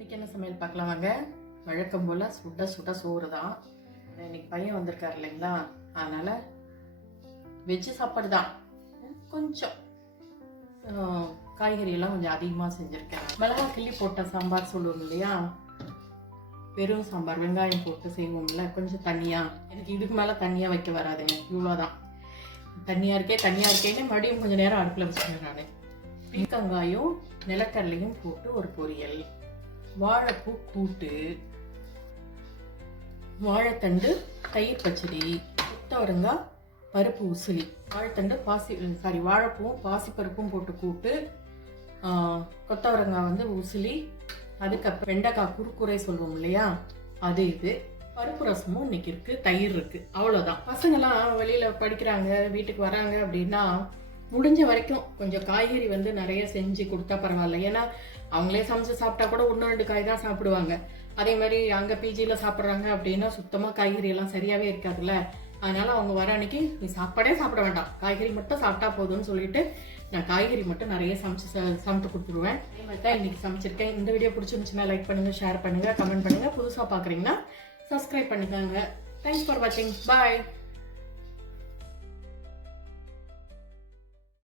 இன்னைக்கு என்ன சமையல் பார்க்கலாம் வாங்க வழக்கம் போல் சுட சுட சோறு தான் இன்னைக்கு பையன் வந்திருக்காரு இல்லைங்களா? அதனால் வெஜ்ஜு சாப்பாடு தான் கொஞ்சம் காய்கறியெல்லாம் கொஞ்சம் அதிகமாக செஞ்சுருக்கேன். மிளகா கிள்ளி போட்ட சாம்பார் சொல்லுவோம் இல்லையா? வெறும் சாம்பார் வெங்காயம் போட்டு செய்வோம்ல கொஞ்சம் தண்ணியாக எனக்கு இதுக்கு மேலே தண்ணியாக வைக்க வராதுங்க இவ்வளோதான் தண்ணியாக இருக்கே தண்ணியாக இருக்கேன்னு மறுபடியும் கொஞ்சம் நேரம் அடுப்பில் வச்சுருக்கேன் நான். பீக்கங்காயும் நிலக்கடலையும் போட்டு ஒரு பொரியல். வாழைப்பூ கூட்டு வாழைத்தண்டு தயிர் பச்சடி கொத்தவரங்காய் பருப்பு உசிலி. வாழைத்தண்டு பாசி சாரி வாழைப்பூவும் பாசிப்பருப்பும் போட்டு கூட்டு கொத்தவரங்காய் வந்து உசிலி அதுக்கப்புறம் வெண்டைக்காய் குறுக்குறை சொல்லுவோம் இல்லையா? அது இது. பருப்பு ரசமும் இன்னைக்கு இருக்குது தயிர் இருக்குது அவ்வளோதான் பசங்கள்லாம் வெளியில் படிக்கிறாங்க வீட்டுக்கு வராங்க அப்படின்னா முடிஞ்ச வரைக்கும் கொஞ்சம் காய்கறி வந்து நிறைய செஞ்சு கொடுத்தா பரவாயில்ல. ஏன்னா அவங்களே சமைச்சு சாப்பிட்டா கூட ஒன்று ரெண்டு காய் தான் சாப்பிடுவாங்க. அதே மாதிரி அங்கே பிஜியில் சாப்பிட்றாங்க அப்படின்னா சுத்தமாக காய்கறி எல்லாம் சரியாகவே இருக்காதுல்ல. அதனால அவங்க வர அன்னைக்கு நீ சாப்பாடே சாப்பிட வேண்டாம். காய்கறி மட்டும் சாப்பிட்டா போதும்னு சொல்லிட்டு நான் காய்கறி மட்டும் நிறைய சமைச்சு ச- சமைத்து கொடுத்துருவேன். அதே மாதிரி தான் இன்னைக்கு சமைச்சிருக்கேன். இந்த வீடியோ பிடிச்சிருந்துச்சுன்னா லைக் பண்ணுங்கள் ஷேர் பண்ணுங்கள் கமெண்ட் பண்ணுங்க. புதுசாக பார்க்குறீங்கன்னா சப்ஸ்கிரைப் பண்ணிக்கோங்க. தேங்க்ஸ் ஃபார் வாட்சிங் பாய்